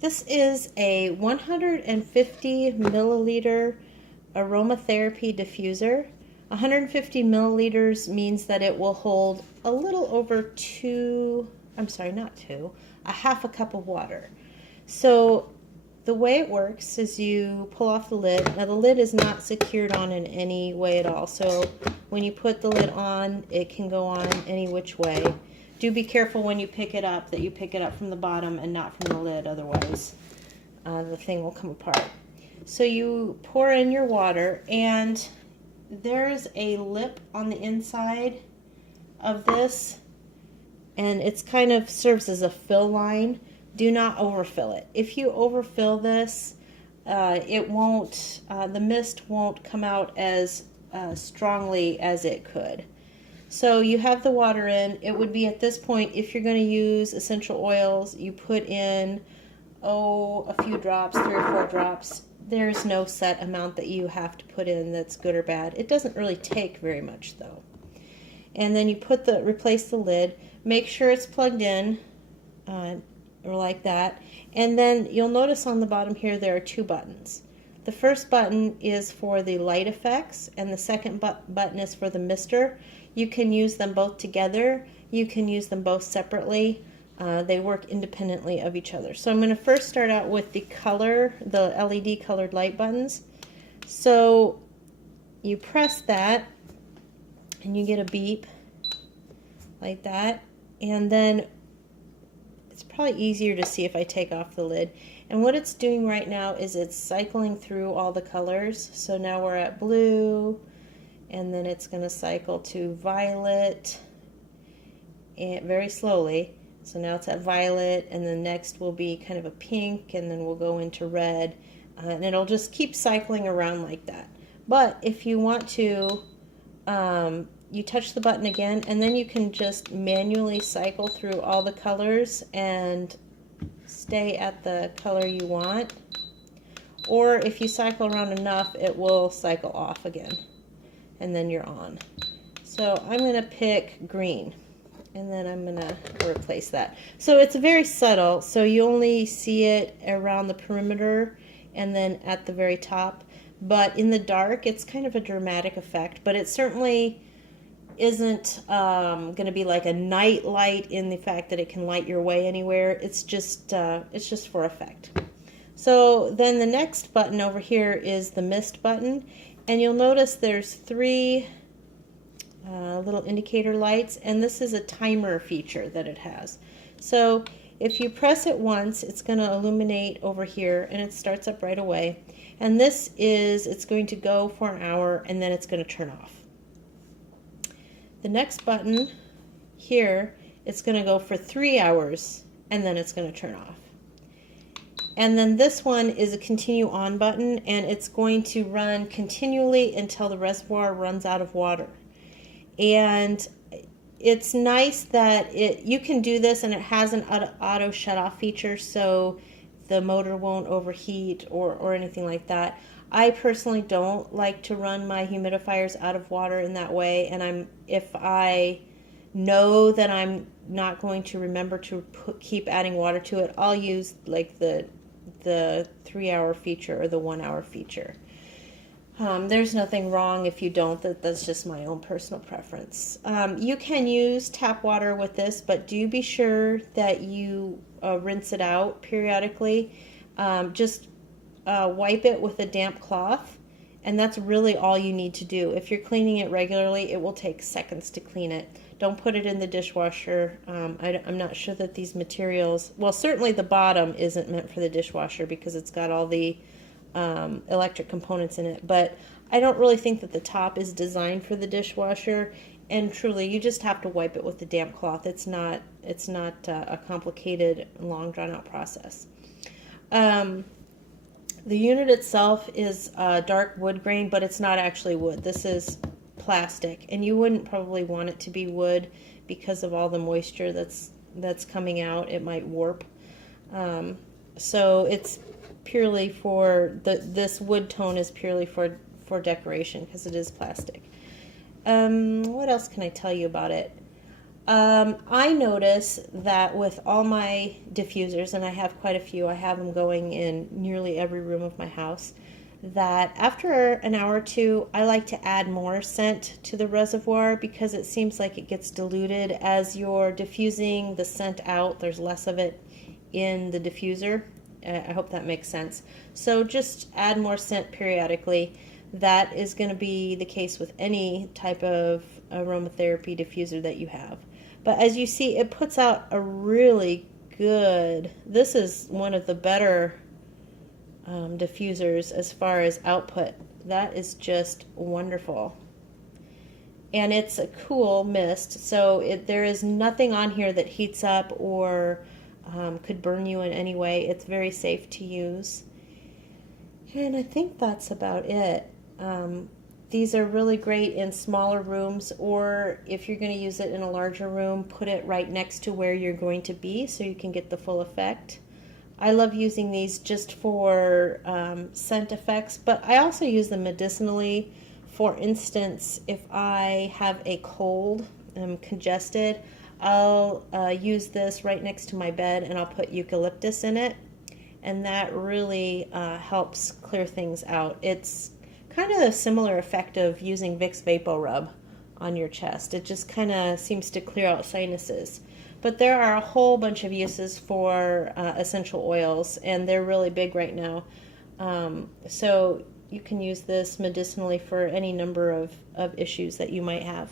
This is a 150 milliliter aromatherapy diffuser. 150 milliliters means that it will hold a little over a half a cup of water. So the way it works is you pull off the lid. Now the lid is not secured on in any way at all. So when you put the lid on, it can go on any which way. Do be careful when you pick it up that you pick it up from the bottom and not from the lid, otherwise the thing will come apart. So you pour in your water, and there's a lip on the inside of this, and it's kind of serves as a fill line. Do not overfill it. If you overfill this, the mist won't come out as strongly as it could. So you have the water in. It would be at this point, if you're going to use essential oils, you put in, a few drops, 3 or 4 drops. There's no set amount that you have to put in that's good or bad. It doesn't really take very much though. And then you replace the lid. Make sure it's plugged in, or like that. And then you'll notice on the bottom here there are 2 buttons. The first button is for the light effects, and the second button is for the mister. You can use them both together. You can use them both separately. They work independently of each other. So I'm going to first start out with the LED colored light buttons. So you press that, and you get a beep like that. And then it's probably easier to see if I take off the lid. And what it's doing right now is it's cycling through all the colors. So now we're at blue, and then it's going to cycle to violet, and very slowly. So now it's at violet, and then next will be kind of a pink, and then we'll go into red, and it'll just keep cycling around like that. But if you want to, you touch the button again, and then you can just manually cycle through all the colors and stay at the color you want. Or if you cycle around enough, it will cycle off again, and then you're on. So I'm going to pick green, and then I'm going to replace that. So it's very subtle, so you only see it around the perimeter and then at the very top. But in the dark, it's kind of a dramatic effect, but it certainly isn't going to be like a night light in the fact that it can light your way anywhere. It's just for effect. So then the next button over here is the mist button, and you'll notice there's 3 little indicator lights, and this is a timer feature that it has. So if you press it once, it's going to illuminate over here, and it starts up right away. And it's going to go for an hour, and then it's going to turn off. The next button here, it's going to go for 3 hours, and then it's going to turn off. And then this one is a continue on button, and it's going to run continually until the reservoir runs out of water. And it's nice that you can do this, and it has an auto shut off feature, so the motor won't overheat or anything like that. I personally don't like to run my humidifiers out of water in that way, and if I know that I'm not going to remember to keep adding water to it, I'll use like the 3-hour feature or the 1-hour feature. There's nothing wrong if you don't. That's just my own personal preference. You can use tap water with this, but do be sure that you rinse it out periodically. Just wipe it with a damp cloth, and that's really all you need to do. If you're cleaning it regularly, it will take seconds to clean it. Don't put it in the dishwasher. I'm not sure that these materials, well, certainly the bottom isn't meant for the dishwasher because it's got all the electric components in it, but I don't really think that the top is designed for the dishwasher, and truly you just have to wipe it with a damp cloth. It's not a complicated, long drawn out process. The unit itself is dark wood grain, but it's not actually wood. This is plastic, and you wouldn't probably want it to be wood because of all the moisture that's coming out. It might warp. So it's purely for this wood tone is purely for decoration because it is plastic. What else can I tell you about it? I notice that with all my diffusers, and I have quite a few, I have them going in nearly every room of my house, that after an hour or two, I like to add more scent to the reservoir because it seems like it gets diluted as you're diffusing the scent out. There's less of it in the diffuser. I hope that makes sense. So just add more scent periodically. That is going to be the case with any type of aromatherapy diffuser that you have. But as you see, it puts out a really good, this is one of the better diffusers as far as output. That is just wonderful. And it's a cool mist, so there is nothing on here that heats up or could burn you in any way. It's very safe to use. And I think that's about it. These are really great in smaller rooms, or if you're going to use it in a larger room, put it right next to where you're going to be so you can get the full effect. I love using these just for scent effects, but I also use them medicinally. For instance, if I have a cold, I'm congested, I'll use this right next to my bed and I'll put eucalyptus in it, and that really helps clear things out. It's kind of a similar effect of using Vicks VapoRub on your chest. It just kind of seems to clear out sinuses. But there are a whole bunch of uses for essential oils, and they're really big right now. So you can use this medicinally for any number of issues that you might have.